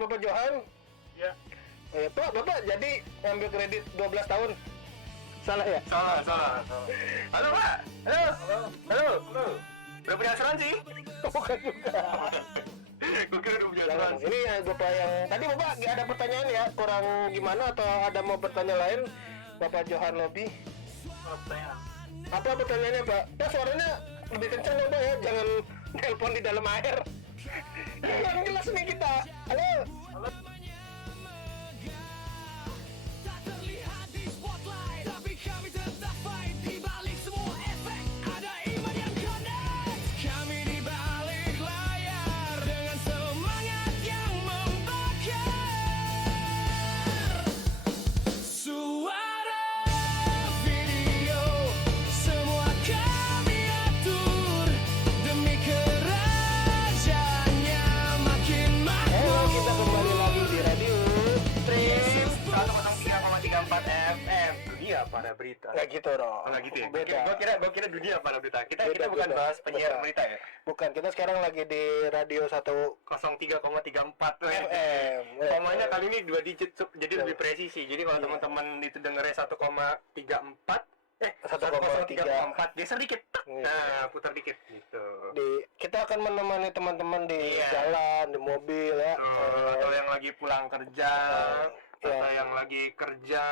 Bapak Johan? Iya. Pak, Bapak jadi ngambil kredit 12 tahun? Salah ya? Salah. Halo, Pak. Halo. Udah punya asuransi? Bukan juga. Gue kira udah punya Jangan. asuransi. Ini Bapak yang tadi Bapak nggak ada pertanyaan ya? Kurang gimana atau ada mau bertanya lain? Bapak Johan Lobby. Apa pertanyaannya Pak? Pak suaranya lebih kencang ya Pak ya? Jangan telepon di dalam air. Yang jelas nih kita. Halo. Tak terlihat di spotlight, tapi kami tetap fight. Di balik semua efek ada iman yang connect. Kami di balik layar dengan semangat yang membakar. Suara video semua kami atur demi kerajaannya makin Halo, makmur. kita kembali lagi di radio Trip. 103,34 FM. Dunia pada berita. Nggak gitu dong. Oh, nggak gitu ya? Beda. Gue kira dunia pada berita. Kita Beda, bukan beda. bahas penyiar Bukan. berita ya. Bukan, kita sekarang lagi di radio 03,34 FM. Komanya kali ini 2 digit, jadi lebih Iya. presisi. Jadi kalau teman-teman itu dengernya 1,34 1,3. 1,34 geser dikit. Iya. Nah, putar dikit gitu. Kita akan menemani teman-teman di Iya. jalan, di mobil ya. Atau yang lagi pulang kerja, Iya. atau yang lagi kerja,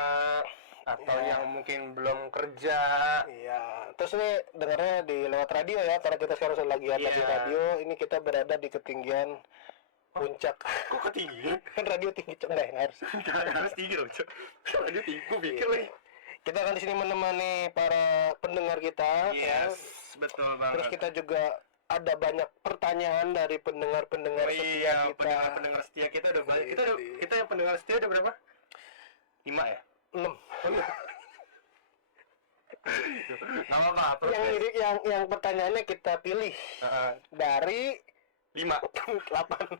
atau Iya. yang mungkin belum kerja. Iya, terus nih dengarnya di lewat radio ya, karena kita sekarang lagi ada di Iya. radio. Ini kita berada di ketinggian puncak. Kok ketinggian? Kan radio tinggi, Cok. Nggak harus. Harus tinggi loh, Cok. Dia tinggi, gue pikir Iya. lagi. Kita akan di sini menemani para pendengar kita. ya. Yes, betul banget. Terus kita juga ada banyak pertanyaan dari pendengar-pendengar Oh setia iya, kita. pendengar setia kita udah banyak. Kita yang pendengar setia udah berapa? 5 ya? 6. Nggak apa-apa. yang pertanyaannya kita pilih dari 5. 8.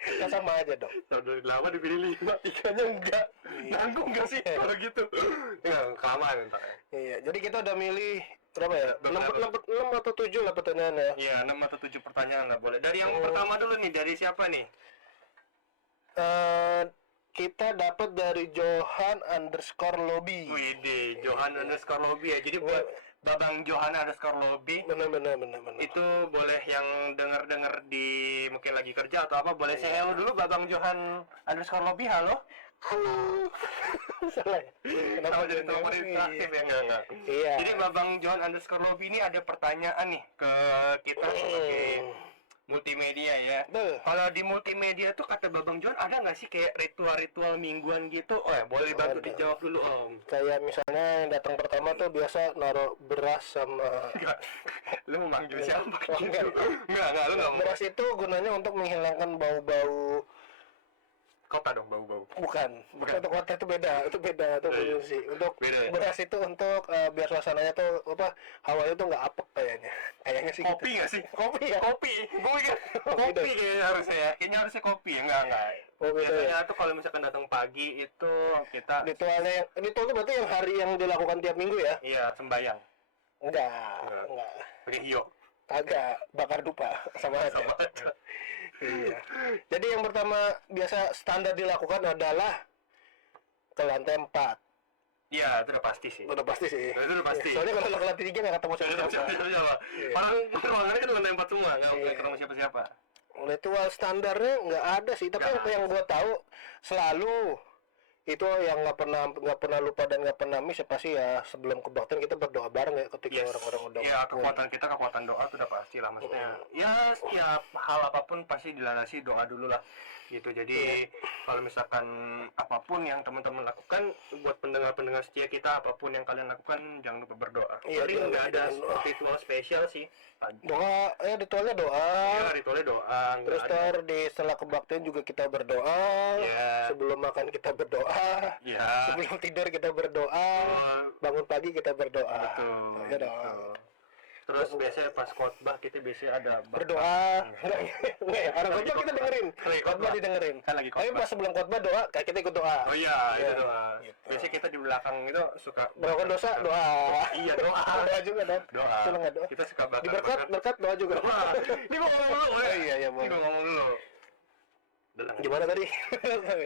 Ya sama aja dong. Tahun 2008 dipilih 5, 3-nya enggak. Nanggung enggak sih kalau gitu? Ya, kelamaan ntar. Iya, jadi kita udah milih berapa ya? Berapa? 6 atau 7 lah pertanyaannya. Iya, 6 atau 7 pertanyaan lah boleh. Dari yang pertama dulu nih, dari siapa nih? Kita dapat dari Johan_Lobby. Widi, Johan underscore lobby ya. Jadi buat Babang Johan underscore lobby Benar. itu boleh yang denger di mungkin lagi kerja atau apa, boleh saya hello dulu Babang Johan underscore lobby. Halo. Salah ya? Kenapa jadi telepon interaktif ya? Enggak. Iya. Jadi Babang Johan underscore lobby ini ada pertanyaan nih ke kita sebagai multimedia ya. Betul. Kalau di multimedia tuh kata Babang Johan ada nggak sih kayak ritual-ritual mingguan gitu? Oh ya, boleh bantu Ada. dijawab dulu Om. Kayak misalnya yang datang pertama tuh biasa naruh beras sama Enggak. Lu mau manggil siapa Oh, gitu? enggak. Enggak, lu enggak mau. beras itu gunanya untuk menghilangkan bau-bau. Kota dong, bau-bau. Bukan. Untuk kota itu beda itu Iya. sih. Untuk Beda ya? beras itu untuk biar suasananya tuh hawanya tuh nggak apek kayaknya sih Kopi gitu. nggak sih? Kopi ya. Kopi. Gue mikir kopi Beda. kayaknya harusnya ya. Kayaknya harusnya kopi ya. Enggak. Oh, beda Biasanya ya? tuh kalau misalkan datang pagi itu kita Ritual itu berarti yang hari yang dilakukan tiap minggu ya? iya sembayang. Enggak. Pakai hio. Kagak, bakar dupa sama aja. Sama aja. Iya. Jadi yang pertama biasa standar dilakukan adalah ke lantai 4. Iya, itu udah pasti sih. Udah pasti sih. Itu udah pasti. Soalnya kalau ke lantai 3 nggak ketemu siapa-siapa. Siapa? Iya. Orang ruangannya kan udah 4 semua, nggak Iya. ketemu siapa-siapa. Ritual standarnya nggak ada sih, tapi Nggak apa yang gua tahu selalu itu yang nggak pernah lupa dan nggak pernah miss ya pasti ya sebelum kebaktian kita berdoa bareng ya ketika orang-orang udah ya kekuatan kita, kekuatan doa itu udah pasti lah maksudnya. Ya setiap hal apapun pasti dilandasi doa dulu lah gitu. Jadi kalau misalkan apapun yang teman-teman lakukan, buat pendengar-pendengar setia kita, apapun yang kalian lakukan jangan lupa berdoa. Iya, Jadi nggak ada ritual spesial sih. doa, ritualnya doa. Ya ritualnya doa. nggak Terus ada. setelah kebaktian juga kita berdoa. Iya. Sebelum makan kita berdoa. Iya. Sebelum tidur kita berdoa. Bangun pagi kita berdoa. Betul. Ya dong. betul. Terus biasanya pas khotbah kita biasanya ada Berdoa. Enggak ya, orang khotbah kita dengerin. Lagi Khotbah khotbah. didengerin. Kan lagi Tapi khotbah. pas sebelum khotbah doa, kayak kita ikut doa. Oh iya, itu Iya, doa. gitu. Biasanya kita di belakang itu suka Melakukan dosa, doa. Iya, doa. Doa juga dong. Doa. Coba nggak doa? Kita suka bakar. Berkat doa juga. Doa. Ini gua ngomong dulu, Oh, iya, Ini boleh. gua ngomong dulu. Gimana tadi?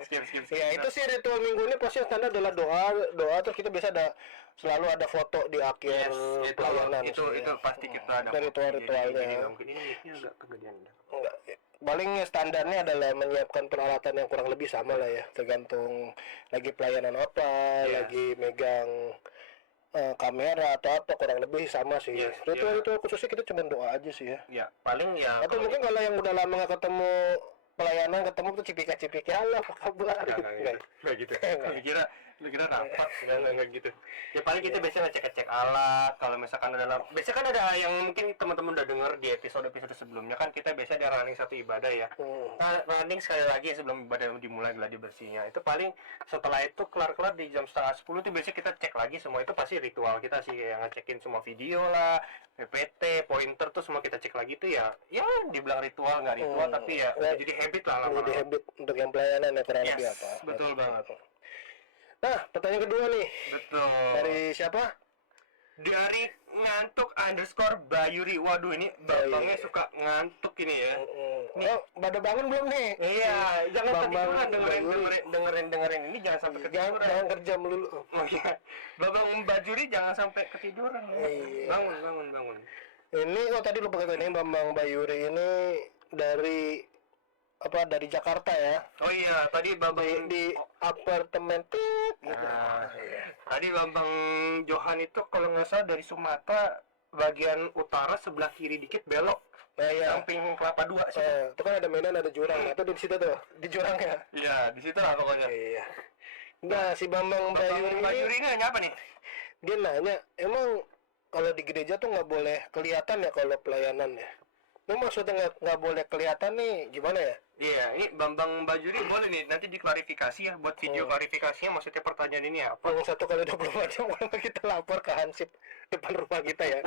Skip. Ya itu sih ritual minggu ini pasti standar adalah doa terus kita biasa selalu ada foto di akhir pelayanan itu sih, ya. pasti kita ada Dari ritual-ritualnya. jadi mungkin ini agak kegedean. Enggak, paling standarnya adalah menyiapkan peralatan yang kurang lebih sama lah ya, tergantung lagi pelayanan apa, lagi megang kamera atau apa, kurang lebih sama sih. Ritual khususnya kita cuma doa aja sih ya. Ya paling ya Atau mungkin kalau yang udah lama nggak ketemu pelayanan, ketemu tuh cipika-cipiki, halo apa kabar? Nggak gitu. Lu kira rapat, nggak gitu. Ya paling kita biasanya ngecek alat. Kalau misalkan biasanya kan ada yang mungkin teman-teman udah denger di episode sebelumnya kan kita biasa ada running satu ibadah ya. Nah, running sekali lagi sebelum ibadah dimulai gladi bersihnya. Itu paling setelah itu kelar di jam 9:30 tuh biasanya kita cek lagi semua. Itu pasti ritual kita sih, yang ngecekin semua video lah, PPT, pointer tuh semua kita cek lagi tuh ya dibilang ritual nggak ritual tapi ya udah jadi habit lah lama-lama. Jadi habit untuk yang pelayanan ya kurang lebih apa. Betul banget. Nah, pertanyaan kedua nih. Betul. Dari siapa? Dari ngantuk_Bayuri. Waduh, ini bapaknya suka ngantuk ini ya. Oh, pada bangun belum nih? Iya, jangan Bambang ketiduran dengerin ini jangan sampai ketiduran. Jangan kerja melulu. Oh iya. Babang Bajuri jangan sampai ketiduran. Iya. Bangun. Ini tadi lupa kata ini Bambang Bayuri ini dari Jakarta ya. Oh iya, tadi Babang Di apartemen gitu. Tadi Bambang Johan itu kalau nggak salah dari Sumatera bagian utara sebelah kiri dikit belok. Nah, iya. Samping Kelapa 2 sih. Itu kan ada mainan, ada jurang. Nah, itu di situ tuh, di jurangnya. Iya, di situ lah pokoknya. Iya. Nah, si Bambang Bayuri ini nanya apa nih? dia nanya, emang kalau di gereja tuh nggak boleh kelihatan ya kalau pelayanan ya? Lu maksudnya nggak boleh kelihatan nih, gimana ya? Iya, ini Bambang Bajuri boleh nih nanti diklarifikasi ya buat video klarifikasinya, maksudnya pertanyaan ini apa? 1x24 jam kalau kita lapor ke Hansip depan rumah kita ya.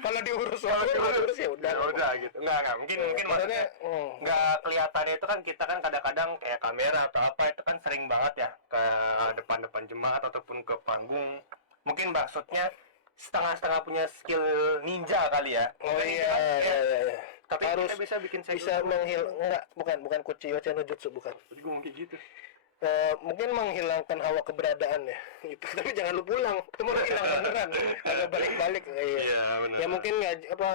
Kalau diurus ya udah. Ya udah gitu. Enggak, mungkin maksudnya nggak kelihatannya itu kan kita kan kadang-kadang kayak kamera atau apa itu kan sering banget ya ke depan jemaat ataupun ke panggung. Mungkin maksudnya setengah-setengah punya skill ninja kali ya. Oh iya. Tapi harus kita bisa bikin bisa bukan Kuchiyo no Jutsu, bukan. Jadi gue ngomong kayak gitu. Mungkin menghilangkan hawa keberadaan ya gitu. Tapi jangan lu pulang, itu mau hilang beneran, agak balik-balik. Iya, benar. Ya mungkin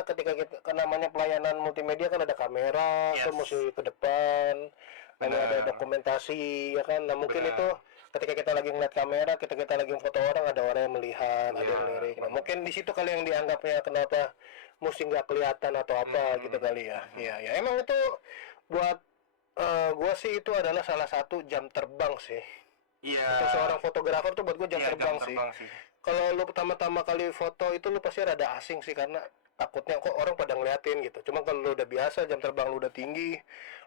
ketika kita kan namanya pelayanan multimedia kan ada kamera, tuh mesti ke depan, ada dokumentasi ya kan. Nah mungkin itu ketika kita lagi ngeliat kamera, kita lagi foto orang, ada orang yang melihat, ada yang lirik. Nah mungkin di situ kali yang dianggapnya kenapa mesti nggak kelihatan atau apa gitu kali ya. Iya, emang itu buat gua sih itu adalah salah satu jam terbang sih. Iya. Untuk seorang fotografer tuh buat gua jam terbang sih. Kalau lu pertama-tama kali foto itu lu pasti rada asing sih, karena takutnya kok orang pada ngeliatin gitu. Cuma kalau lu udah biasa, jam terbang lu udah tinggi,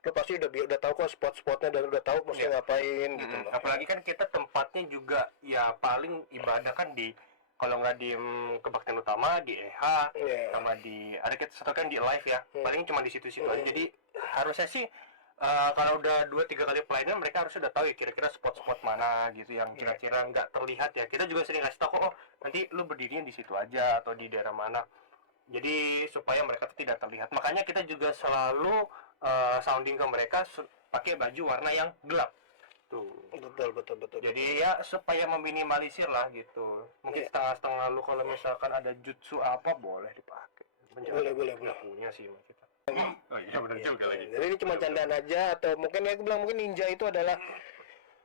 lu pasti udah tahu kok spot-spotnya dan udah tahu mesti ngapain gitu loh. Apalagi kan kita tempatnya juga ya paling ibadah kan di, kalau nggak di kebaktian utama di EH sama di ada kita satu kan di live ya, paling cuma di situ-situ aja. Jadi harusnya sih kalau udah 2-3 kali pelayanan mereka harus udah tahu ya kira-kira spot-spot mana gitu yang kira-kira nggak terlihat ya. Kita juga sering kasih tahu kok, nanti lu berdirinya di situ aja atau di daerah mana. Jadi supaya mereka tuh tidak terlihat. Makanya kita juga selalu sounding ke mereka pakai baju warna yang gelap. Tuh. Betul. Jadi ya supaya meminimalisir lah gitu. Mungkin setengah-setengah lu kalau misalkan ada jutsu apa boleh dipakai. Boleh. Punya sih kita. Oh iya benar juga lagi. Jadi ini cuma candaan aja, atau mungkin ya aku bilang mungkin ninja itu adalah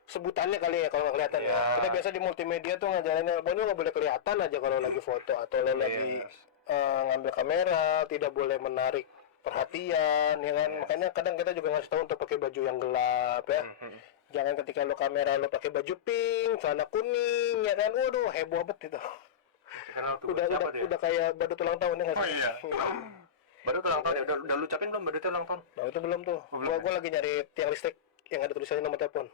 sebutannya kali ya kalau nggak kelihatan ya. Kita biasa di multimedia tuh ngajarinnya, pokoknya nggak boleh kelihatan aja kalau lagi foto atau lo lagi ngambil kamera, tidak boleh menarik perhatian ya kan. Makanya kadang kita juga ngasih tahu untuk pakai baju yang gelap ya. Jangan ketika lo kamera lo pakai baju pink, celana kuning ya kan. Waduh, heboh banget itu. Udah kayak badut ulang tahun ya nggak sih? Oh iya. Badut ulang tahun ya? Udah lu ucapin belum badut ulang tahun? Nah itu belum tuh. Gua lagi nyari tiang listrik yang ada tulisannya nomor telepon.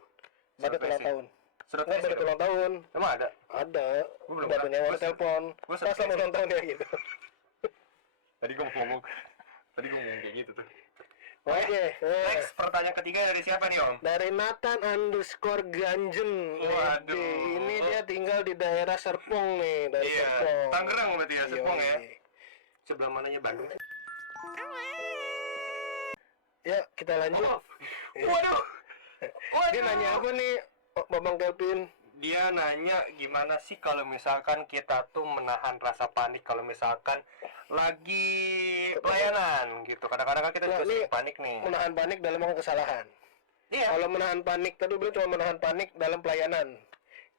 Badut ulang tahun. Nggak, badut ulang tahun. Emang ada? Ada. Badutnya nomor telepon. Pas selamat ulang tahun ya gitu. Tadi gua ngomong kayak gitu tuh. Oke. Next, pertanyaan ketiga dari siapa nih Om? Dari Nathan_Ganjen. Waduh. Ini dia tinggal di daerah Serpong nih, dari Serpong. Tangerang berarti ya, Serpong ya. Sebelah mananya Bandung? Ya, kita lanjut. Oh, waduh. Dia nanya apa nih, Babang Kelvin? Dia nanya gimana sih kalau misalkan kita tuh menahan rasa panik kalau misalkan lagi pelayanan gitu. Kadang-kadang kan kita Nah, juga ini sering panik nih. Menahan panik dalam melakukan kesalahan. Iya. Kalau menahan panik, tadi beliau cuma menahan panik dalam pelayanan.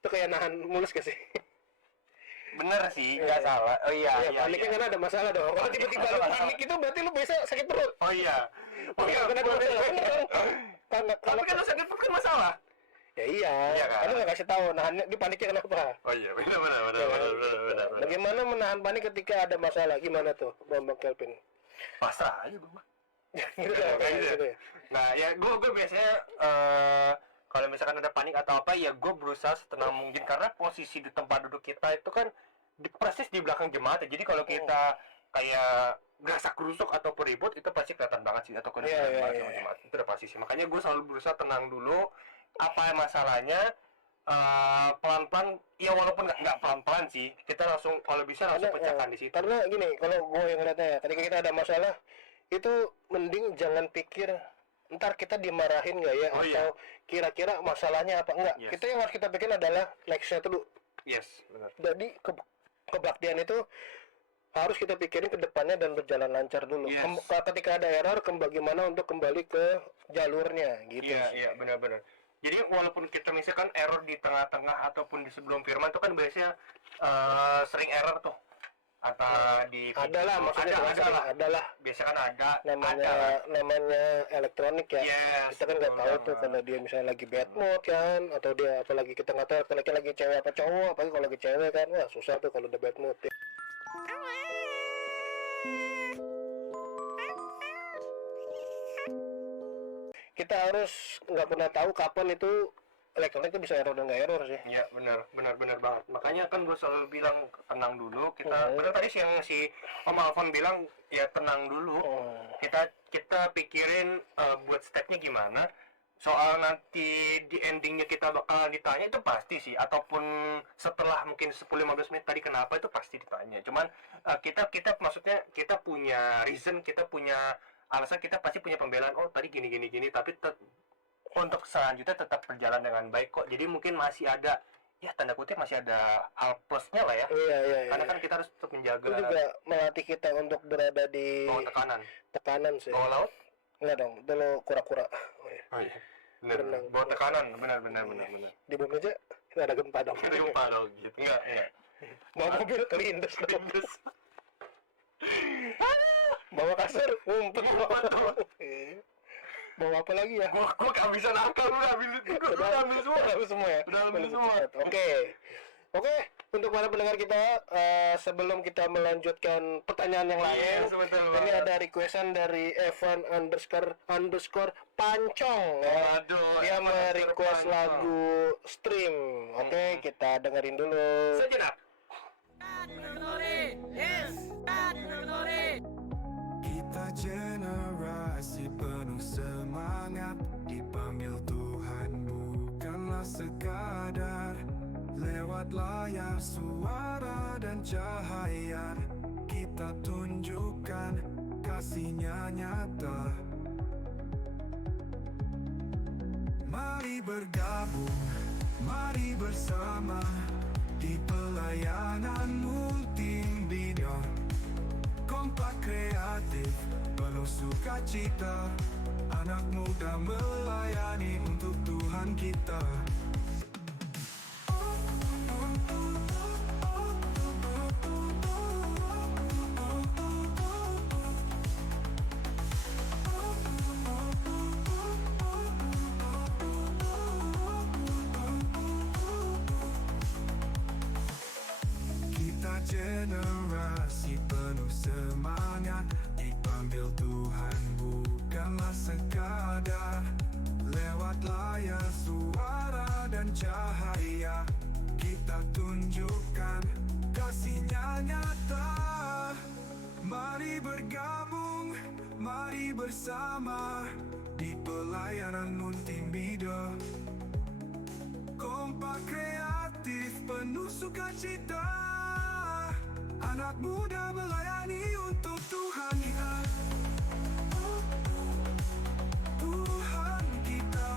Itu kayak nahan mulus gak sih? Bener sih, nggak salah. Oh iya, Ya, iya. paniknya iya. kan ada masalah dong. Kalau tiba-tiba lu panik itu berarti lu bisa sakit perut. Oh iya. Oh iya, Kan ada bener. masalah. Kalau Tapi kan lu sakit perut kan masalah. ya iya, Iya kan? kan lu nggak kasih tahu nahannya di paniknya kenapa. Oh iya, benar. Ya kan? Bagaimana menahan panik ketika ada masalah? Gimana tuh, Bang Kelvin? Pasrah aja gue mah. Gitu ya, kayak gitu ya. Nah ya gue biasanya kalau misalkan ada panik atau apa ya gue berusaha setenang mungkin karena posisi di tempat duduk kita itu kan persis di belakang jemaat ya. Jadi kalau kita kayak gerasak gerusuk ataupun ribut itu pasti kelihatan banget sih atau Iya, iya, sama iya. jemaat itu udah pasti sih. Makanya gue selalu berusaha tenang dulu apa masalahnya pelan-pelan ya walaupun nggak pelan-pelan sih kita langsung kalau bisa langsung pecahkan di situ. Karena gini, kalau gue yang ngeliatnya ya, ketika kita ada masalah itu mending jangan pikir ntar kita dimarahin nggak ya, Oh, atau kira-kira masalahnya apa enggak. Yes. Kita yang harus kita pikirin adalah nextnya dulu. Yes, benar. Jadi kebaktian itu harus kita pikirin ke depannya dan berjalan lancar dulu. Yes. Ketika ada error, bagaimana untuk kembali ke jalurnya gitu. Iya, iya benar-benar. Jadi walaupun kita misalkan error di tengah-tengah ataupun di sebelum firman itu kan biasanya sering error tuh. Atau di Adalah maksudnya ada lah. adalah Biasanya kan ada namanya lah. namanya elektronik ya. Yes, Kita kan nggak betul tahu tuh banget. kalau dia misalnya lagi bad mood kan, atau dia apalagi kita nggak tahu lagi cewek apa cowok, apalagi kalau lagi cewek kan, wah susah tuh kalau udah bad mood ya. Kita harus nggak pernah tahu kapan itu elektronik itu bisa error dan nggak error sih. Iya benar banget. Makanya kan gue selalu bilang tenang dulu. Kita benar tadi yang si Om Alfon bilang ya tenang dulu. Kita pikirin buat stepnya gimana. Soal nanti di endingnya kita bakal ditanya itu pasti sih. Ataupun setelah mungkin 10-15 menit tadi kenapa itu pasti ditanya. Cuman kita maksudnya kita punya reason, kita punya alasan, kita pasti punya pembelaan. Oh tadi gini. Tapi untuk selanjutnya tetap berjalan dengan baik kok. Jadi mungkin masih ada ya tanda kutip masih ada hal plusnya lah ya. Iya. Karena kan kita harus tetap menjaga Itu juga melatih kita untuk berada di bawah tekanan sih. bawah laut. Enggak dong, itu lo kura-kura. Oh iya. Benar. Berenang. Bawah tekanan, benar. Di bumi aja kita ada gempa dong. Kita jumpa dong gitu. Enggak. Bawa mobil kelindes. Kelindes. Bawa kasur ngumpet. Ngumpet. Bawa apa lagi ya? Gua gak bisa nakal, lu ambil semua. Udah ambil semua ya? Udah ambil semua. Oke, untuk para pendengar kita, sebelum kita melanjutkan pertanyaan yang lain, Yes, betul ini banget. ada requestan dari Evan underscore Pancong ya. Waduh, Dia Evan merequest Pancong. lagu stream. Oke, kita dengerin dulu. Sejenak. Kita generasi penuh semangat, dipanggil Tuhan bukanlah sekadar lewat layar suara dan cahaya. Kita tunjukkan kasih-Nya nyata. Mari bergabung, mari bersama di pelayanan multimedia. Kompak kreatif, penuh sukacita. Anak muda melayani untuk Tuhan kita. Kita generasi penuh semangat, dipanggil Tuhan bukanlah sekadar lewat layar suara dan cahaya. Kita tunjukkan kasih-Nya nyata. Mari bergabung, mari bersama di pelayanan multimedia. Kompak kreatif penuh sukacita. Anak muda melayani untuk Tuhan kita. Tuhan kita.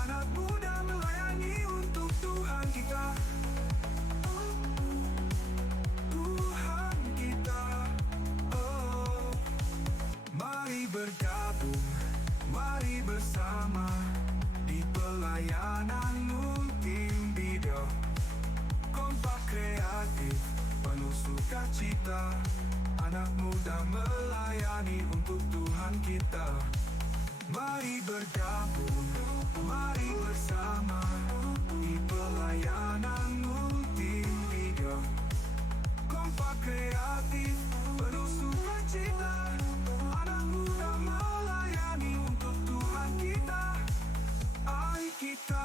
Anak muda melayani untuk Tuhan kita. Tuhan kita. Oh, mari bergabung, mari bersama di pelayanan multimedia. Kompak kreatif, penuh sukacita. Anak muda melayani untuk Tuhan kita. Mari bergabung, mari bersama di pelayanan multimedia. Kompak kreatif, penuh sukacita. Anak muda melayani untuk Tuhan kita. Mari kita.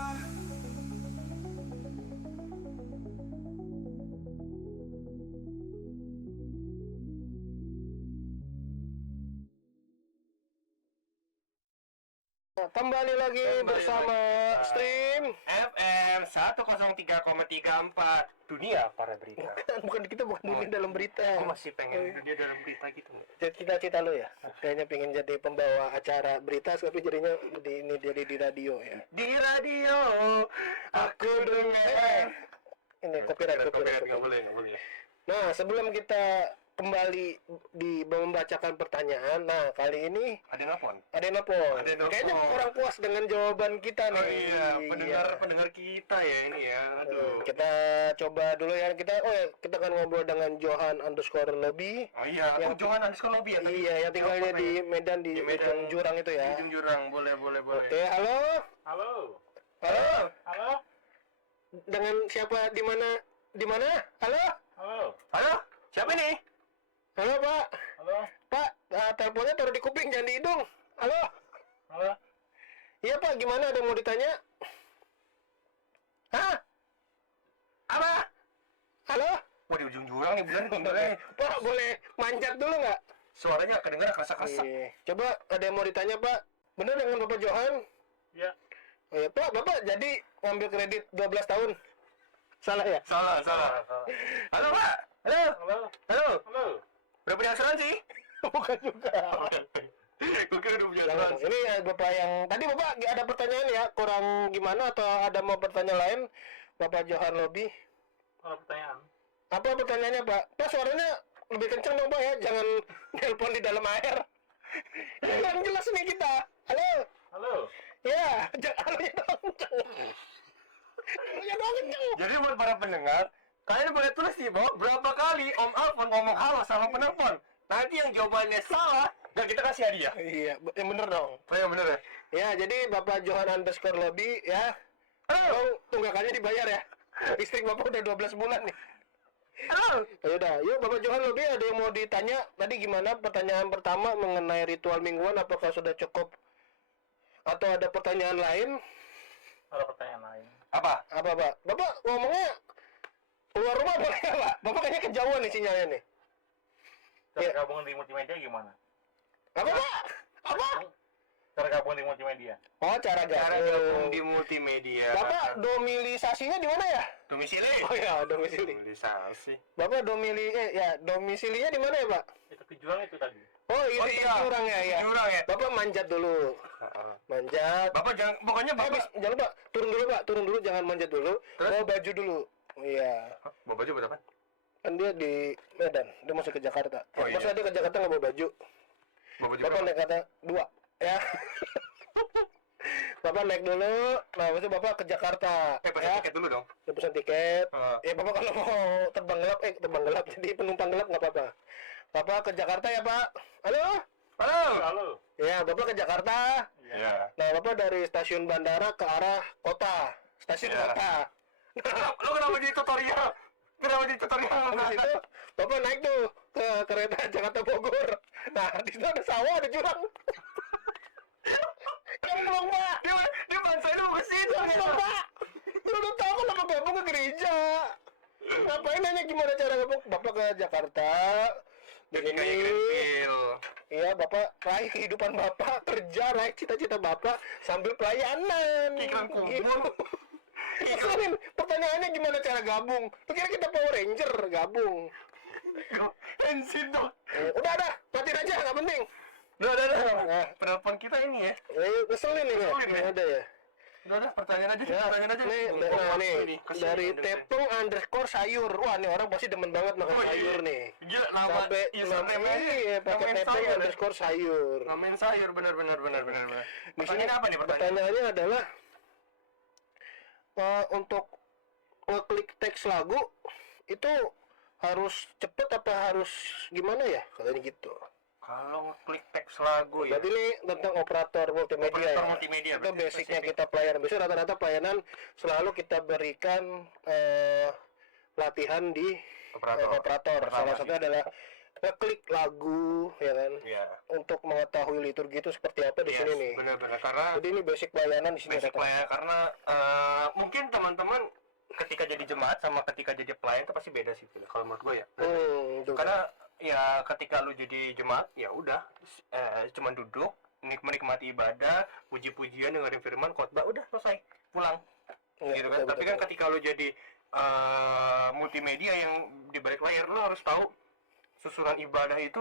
Nah, kembali lagi bersama Stream. FM 103,34 dunia para berita. Bukan kita, bukan dunia dalam berita. Aku masih pengen dunia dalam berita gitu. Jadi cita-cita lo ya, kayaknya pengen jadi pembawa acara berita, tapi jadinya jadi di radio ya. Di radio aku dengar. Ini copyright. Nggak boleh. Nah, sebelum kita kembali membacakan pertanyaan, nah kali ini Ada nelfon. ada yang nelfon. Ada yang nelfon. Kayaknya kurang puas dengan jawaban kita nih. Oh iya, pendengar kita ya ini ya. Aduh. Kita coba dulu ya, kita akan ngobrol dengan Johan_Lobby. Oh iya, Yang- Johan underscore lobby ya tadi. Iya, yang tinggalnya di Medan, di ujung jurang itu ya. Ujung jurang, boleh. Oke, halo. Halo. Dengan siapa, di mana? Halo. Halo, siapa ini? Halo, Pak. Pak, teleponnya taruh di kuping, jangan di hidung. Halo. Iya, Pak, gimana, ada yang mau ditanya? Hah? Apa? Halo? Wah, di ujung jurang nih bulan bentar. Pak, boleh manjat dulu nggak? Suaranya kedengeran kerasa-kerasa. Iya. Coba ada yang mau ditanya, Pak. Bener dengan Bapak Johan? Iya. Oh ya, Pak, Bapak jadi ngambil kredit 12 tahun? Salah ya? Salah. Halo, Pak. Halo. Udah punya asuransi? Bukan juga. Gue kira udah punya Jangan. asuransi. Ini Bapak yang... Tadi Bapak ada pertanyaan ya? Kurang gimana atau ada mau bertanya lain? Bapak Johan Lobby. Kalau pertanyaan. Apa pertanyaannya, Pak? Pak, suaranya lebih kencang dong, Pak ya? Jangan nelpon di dalam air. Yang jelas nih kita. Halo? Halo. Ya, halonya dong kencang. Halonya dong kencang. Jadi buat para pendengar, kalian boleh tulis di bawah berapa kali Om Alfon ngomong halo sama penelpon. Nanti yang jawabannya salah, nggak kita kasih hadiah. Iya, yang bener dong. Oh yang bener ya? Ya, jadi Bapak Johan_Lobby ya. Tolong tunggakannya dibayar ya. Istri Bapak udah 12 bulan nih. Halo. Ya udah, yuk Bapak Johan Lobby, ada yang mau ditanya? Tadi gimana pertanyaan pertama mengenai ritual mingguan, apakah sudah cukup? Atau ada pertanyaan lain? Ada pertanyaan lain. Apa? Apa, Pak? Bapak ngomongnya keluar rumah boleh nggak, Pak? Bapak kayaknya kejauhan nih sinyalnya nih. Cara Iya. gabung di multimedia gimana? Apa, Pak? Apa? Cara gabung di multimedia. Oh, cara Cara gabung di gabung. multimedia. Bapak domilisasinya di mana ya? Domisili. Oh ya, domisili. Domilisasi. Bapak domisilinya di mana ya, Pak? Itu kejuang itu tadi. Oh, Oh itu iya. jurang ya, ya. Jurang ya. Bapak manjat dulu. Manjat. Bapak jangan, pokoknya Bapak. Habis, jangan lupa turun dulu, Pak. Turun dulu, jangan manjat dulu. Terus? Bawa baju dulu. Oh iya. Hah? Bawa baju buat apa? Kan dia di Medan, dia masuk ke Jakarta. Oh, iya. Masa dia ke Jakarta nggak bawa baju? Bawa baju Bapak berapa? naik kata 2, ya. Bapak naik dulu, nah habis itu Bapak ke Jakarta. Pesen ya. tiket dulu dong. Dia pesan tiket. Ah. Ya Bapak kalau mau terbang gelap, jadi penumpang gelap nggak apa-apa. Bapak ke Jakarta ya, Pak. Halo? Halo. Ya, Bapak ke Jakarta. Iya. Nah, Bapak dari stasiun bandara ke arah kota. Stasiun Ya. kota. Lu kenapa jadi tutorial? Kenapa jadi tutorial? Habis itu Bapak naik tuh ke kereta Jakarta Bogor. Nah, di situ ada sawah, ada jurang. Kemblong, Pak. Dia bangsain lu ke situ. Kemblong, Pak. Lu udah tahu kenapa gabung ke gereja. Ngapain nanya gimana cara gabung? Bapak ke Jakarta. Jadi kayak Begini. Greenfield. Iya, Bapak raih kehidupan Bapak, kerja, raih cita-cita Bapak sambil pelayanan. Iklan kubur. Gitu. Iklanin, pertanyaannya gimana cara gabung? Lu kira kita Power Ranger gabung? Bensin dong. Udah, matiin aja, nggak penting. Udah. Nah. Penelpon kita ini ya. Ngeselin ini Ngeselin ya? ada ya. Udah, pertanyaan aja. Ya, Pertanyaan aja. nih, Mumpung nah waktu nih ini. Kasihan dari nih, tepung underscore sayur. Wah, nih orang pasti demen banget makan Oh, iya. sayur nih. Gila, nama Sampai username-nya iya, pakai namain tepung sayur ya? underscore sayur. Ngamain sayur, benar. Di sini Pertanyaan apa nih pertanyaan? pertanyaannya adalah untuk ngeklik teks lagu itu harus cepet apa harus gimana ya? Katanya gitu. Kalau ngeklik teks lagu ya. Berarti ini tentang operator multimedia. Operator ya? multimedia, Itu berarti basicnya spesifik. kita pelayanan. Biasanya rata-rata pelayanan selalu kita berikan latihan di operator. Pertama Salah sih. satunya adalah ngeklik lagu, ya kan? Iya. Untuk mengetahui liturgi itu seperti apa di Yes, sini nih. benar-benar karena Jadi ini basic pelayanan di sini. basic rata-rata. pelayanan karena mungkin teman-teman ketika jadi jemaat sama ketika jadi pelayan itu pasti beda sih kalau menurut gue ya. Itu Karena ya ketika lu jadi jemaat ya udah cuman duduk menikmati ibadah, puji-pujian, dengerin firman, khotbah, udah selesai, pulang. Ya, Gitu kan. betul, Tapi betul, kan betul. ketika lu jadi multimedia yang di balik layar, lu harus tahu susunan ibadah itu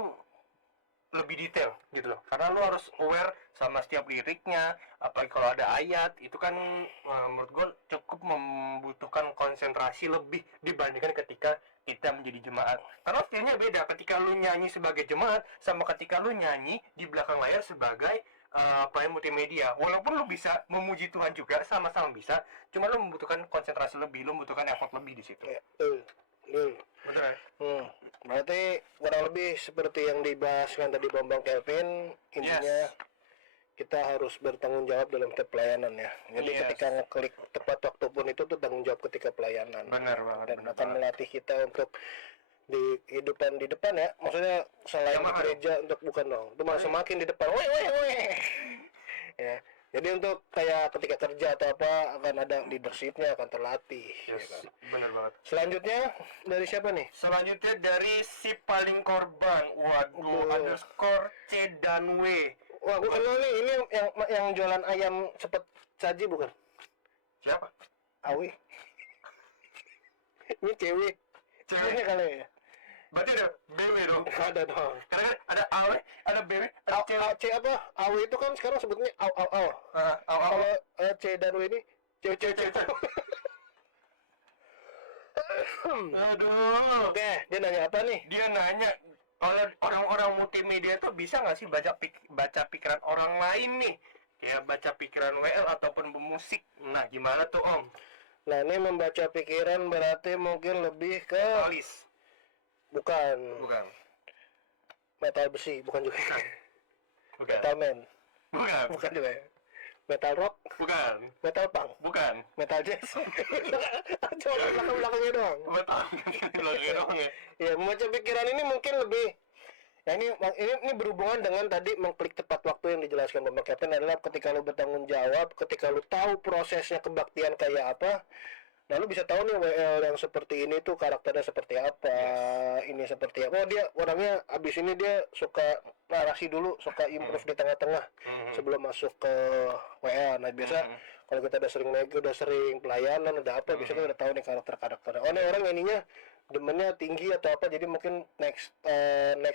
lebih detail gitu loh, karena lu harus aware sama setiap liriknya, apalagi kalau ada ayat itu kan menurut gue cukup membutuhkan konsentrasi lebih dibandingkan ketika kita menjadi jemaat, karena feelnya beda ketika lu nyanyi sebagai jemaat sama ketika lu nyanyi di belakang layar sebagai pelayan multimedia. Walaupun lu bisa memuji Tuhan juga, sama-sama bisa, cuma lu membutuhkan konsentrasi lebih, lu membutuhkan effort lebih di situ. Ya, betul. Betul ya? Berarti kurang lebih seperti yang dibahas kan tadi Bambang Kelvin, intinya Yes. kita harus bertanggung jawab dalam setiap pelayanan ya. Jadi Yes. ketika ngeklik tepat waktu pun itu tuh tanggung jawab ketika pelayanan. Benar banget, Dan benar akan banget. melatih kita untuk di kehidupan di depan ya. Maksudnya selain di Jamaah. gereja untuk bukan dong. Itu malah semakin di depan. Woi. Ya. Jadi untuk kayak ketika kerja atau apa akan ada leadershipnya akan terlatih. ya Yes, kan? benar banget. Selanjutnya dari siapa nih? Selanjutnya dari si paling korban, waduh, Aduh. underscore C dan W. Wah, gue kenal nih, ini yang jualan ayam cepet saji bukan? Siapa? Awi. Ini cewek. Cewek. Ini kali ya. Berarti ada BW dong. Ada dong. Karena kan ada AW, ada BW, ada C. C apa? Awi itu kan sekarang sebetulnya aw. Kalau C dan W ini C. Aduh. Oke, dia nanya apa nih? Dia nanya, kalau orang-orang multimedia tuh bisa nggak sih baca pikiran orang lain nih? Kayak baca pikiran WL ataupun pemusik. Nah, gimana tuh Om? Nah, ini membaca pikiran berarti mungkin lebih ke Alis. bukan Bukan. metal besi, bukan juga. Bukan. Metal man, Bukan. bukan juga. Metal rock, Bukan. metal punk, Bukan. metal jazz. Coba belakang-belakangnya doang. Betul. Belakangnya doang ya. Ya, membaca pikiran ini mungkin lebih ya ini berhubungan dengan tadi mengklik tepat waktu yang dijelaskan Bapak Captain adalah ketika lu bertanggung jawab, ketika lu tahu prosesnya kebaktian kayak apa, nah lu bisa tahu nih WL yang seperti ini tuh karakternya seperti apa, ini seperti apa. Oh, dia orangnya abis ini dia suka narasi dulu, suka improve di tengah-tengah sebelum masuk ke WL. Nah, biasa kalau kita udah sering pelayanan, udah apa, biasanya kita udah tahu nih karakter-karakternya. Oh, ini orang ininya demennya tinggi atau apa, jadi mungkin next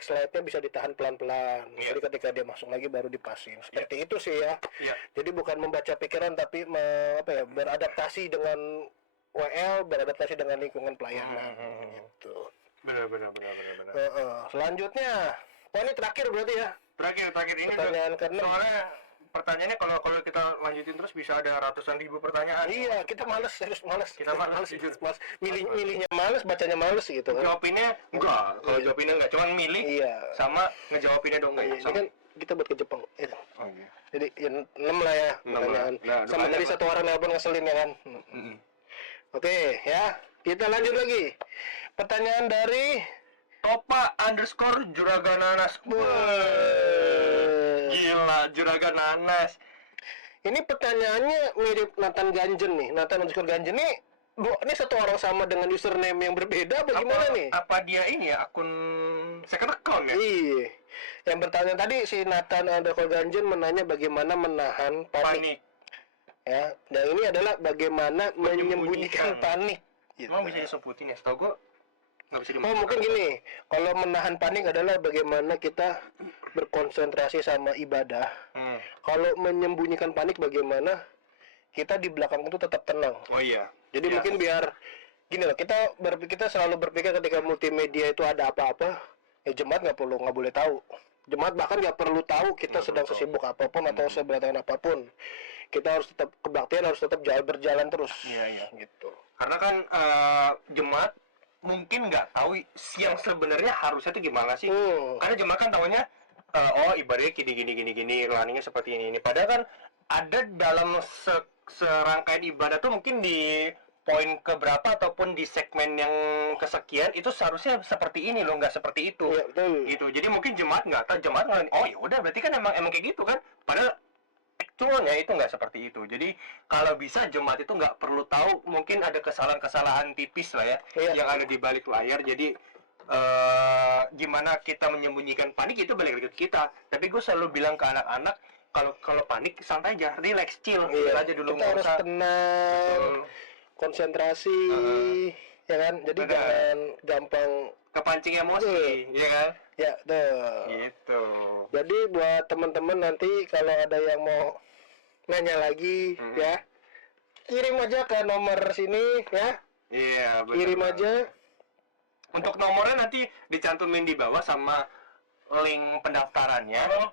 slide-nya bisa ditahan pelan-pelan. Iya. Jadi ketika dia masuk lagi baru dipasin. Seperti itu sih ya. Iya. Jadi bukan membaca pikiran tapi beradaptasi dengan WL, beradaptasi dengan lingkungan pelayanan. Gitu. Benar. Selanjutnya, ini terakhir berarti ya. Terakhir ini Pertanyaan tuh, ke-6. soalnya pertanyaannya kalau kita lanjutin terus bisa ada ratusan ribu pertanyaan. Iya, kita males, serius males. Kita males, serius males. Milihnya males, bacanya males gitu kan. Jawabinnya enggak. Kalau jawabinnya enggak, cuman milih Iya. sama ngejawabinnya dong enggak. Iya, ini kan kita buat ke Jepang. Iya. Oh, iya. Jadi ya, 6 lah ya 6 lah. pertanyaan. Nah, Sama banyak tadi lah. satu orang nelpon ngeselin ya kan. Oke ya, kita lanjut lagi. Pertanyaan dari Topa underscore Juragan Nanas. Gila, Juragan Nanas. ini pertanyaannya mirip Nathan Ganjen nih. Nathan underscore Ganjen nih, ini satu orang sama dengan username yang berbeda apa gimana nih? Apa dia ini ya akun second account ya? Iya. Yang bertanya tadi si Nathan underscore Ganjen menanya bagaimana menahan panik. Panik. Ya, dan ini adalah bagaimana menyembunyikan panik. Gitu. Emang bisa disebutin ya? Setahu gue nggak bisa Oh dimatikan. mungkin gini, kalau menahan panik adalah bagaimana kita berkonsentrasi sama ibadah. Hmm. Kalau menyembunyikan panik bagaimana kita di belakang itu tetap tenang. Oh iya. Jadi Ya. mungkin biar gini loh, kita selalu berpikir ketika multimedia itu ada apa-apa, ya jemaat nggak boleh tahu. Jemaat bahkan nggak perlu tahu kita sedang sesibuk apapun atau seberantakan apapun. Kita harus tetap kebaktian harus tetap berjalan terus. Iya. Gitu. Karena kan jemaat mungkin nggak tahu yang sebenarnya harusnya itu gimana sih. Karena jemaat kan tahunya oh ibadahnya gini, runningnya seperti ini. Padahal kan ada dalam serangkaian ibadah tuh mungkin di poin keberapa ataupun di segmen yang kesekian itu seharusnya seperti ini loh, nggak seperti itu. Iya, betul. Gitu. Jadi mungkin jemaat nggak tahu, jemaat ngalamin, oh ya udah berarti kan emang kayak gitu kan. Padahal actualnya itu nggak seperti itu. Jadi kalau bisa jemaat itu nggak perlu tahu, mungkin ada kesalahan-kesalahan tipis lah ya Iya. yang ada di balik layar. Jadi gimana kita menyembunyikan panik itu balik lagi ke kita. Tapi gue selalu bilang ke anak-anak kalau panik santai aja, relax, chill, chill aja dulu, Kita nggak harus usah. tenang, Betul. konsentrasi, ya kan. Jadi Benar. jangan gampang, Kepancing emosi, ya kan? ya tuh. Gitu. Jadi buat teman-teman nanti kalau ada yang mau nanya lagi, ya kirim aja ke nomor sini, ya. Iya, betul. Kirim aja. Untuk nomornya nanti dicantumin di bawah sama link pendaftarannya.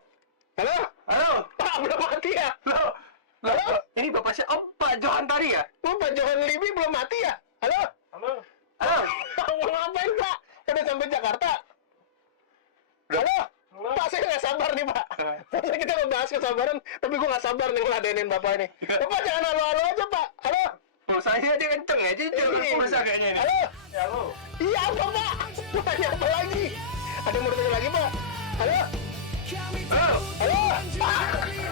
Halo, Halo, Pak belum mati ya? Loh, ini bapak siapa? Oh, Pak Johan Tari ya? Oh, Pak Johan Libi belum mati ya? Halo, Halo. Halo. Pak mau ngapain Pak? Udah sampai Jakarta? Halo, Pak saya nggak sabar nih Pak. Masa kita ngebahas kesabaran, tapi gue nggak sabar nih ngeladenin Bapak ini. Bapak jangan halo-halo aja Pak. Halo, Pulsanya dia kenceng ya, jadi jangan pulsa kayaknya ini. halo. Ya halo. Iya apa Pak? Mau tanya apa lagi? Ada yang mau tanya lagi Pak? Halo, Kami Halo. halo, Pak.